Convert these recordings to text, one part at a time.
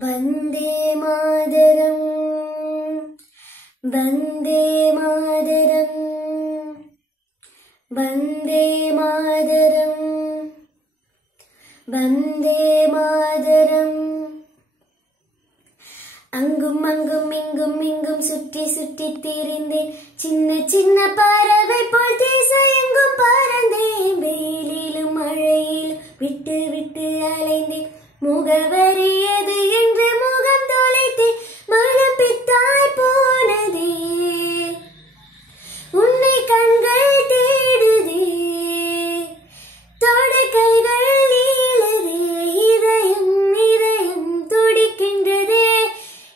वन्दे मातरम् वन्दे मातरम् वन्दे मातरम् वन्दे मातरम् அங்கும் அங்கும் இங்கும் இங்கும் சுற்றி சுற்றி திரிந்தேன் சின்ன சின்ன பறவை போல் திசையெங்கும் பறந்தேன் வெயிலிலும் மழையிலும் விட்டு விட்டு அலைந்தேன் முகவரி எது என்று முகம் தொலைத்தேன் மனம் பித்தாய் போனதே உன்னை கண்கள் தேடுதே தொட கைகள் நீளதே இதயம் இதயம் துடிக்கின்றதே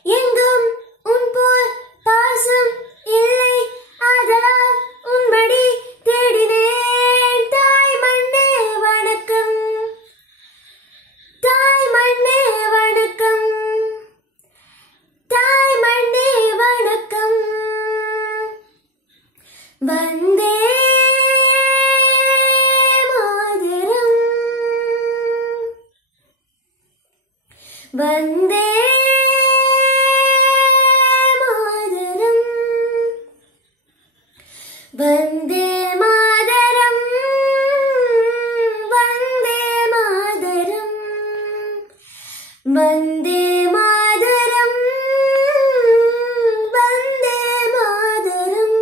எங்கும் உன் போல் பாசம் இல்லை அதனால் உன்மடி தேடினேன் தாய் மண்ணே வணக்கம் தாய் மண்ணே வணக்கம் தாய் மண்ணே வணக்கம் வந்தே மாதரம் வந்தே वन्दे मातरम् वन्दे मातरम् वन्दे मातरम् वन्दे मातरम्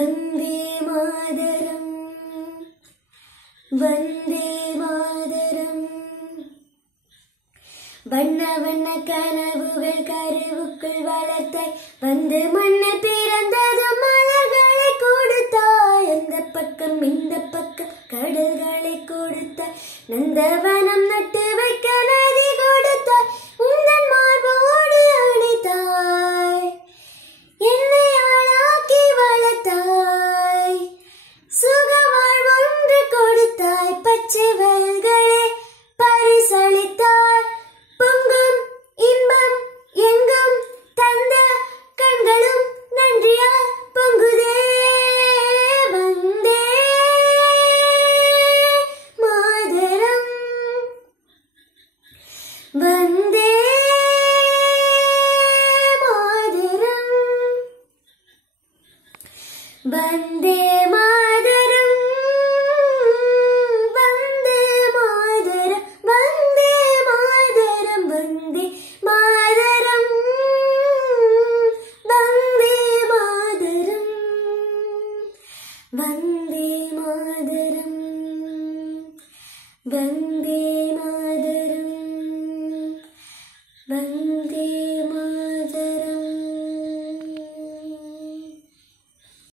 वन्दे मातरम् वन्दे मातरम् வண்ண வண்ண கனவுகள் கருவுக்குள் வளர்த்தாய் வந்து மண்ணு பிறந்ததும் மலர்களை கொடுத்தாய் அந்த பக்கம் இந்த பக்கம் கடல்களை கொடுத்தாய் நந்தவனம் நட்டு வைக்க நதி கொடுத்தாய் உந்தன் மார்போடு அணைத்தாய் என்னை ஆளாக்கி வளர்த்தாய் சுக வாழ்வொன்று கொடுத்தாய் பச்சை வயல்களே பரிசளித்தாய் பொங்கும் இன்பம் எங்கும் தந்த கண்களும் நன்றியால் பொங்குதே வந்தே மாதரம் வந்தே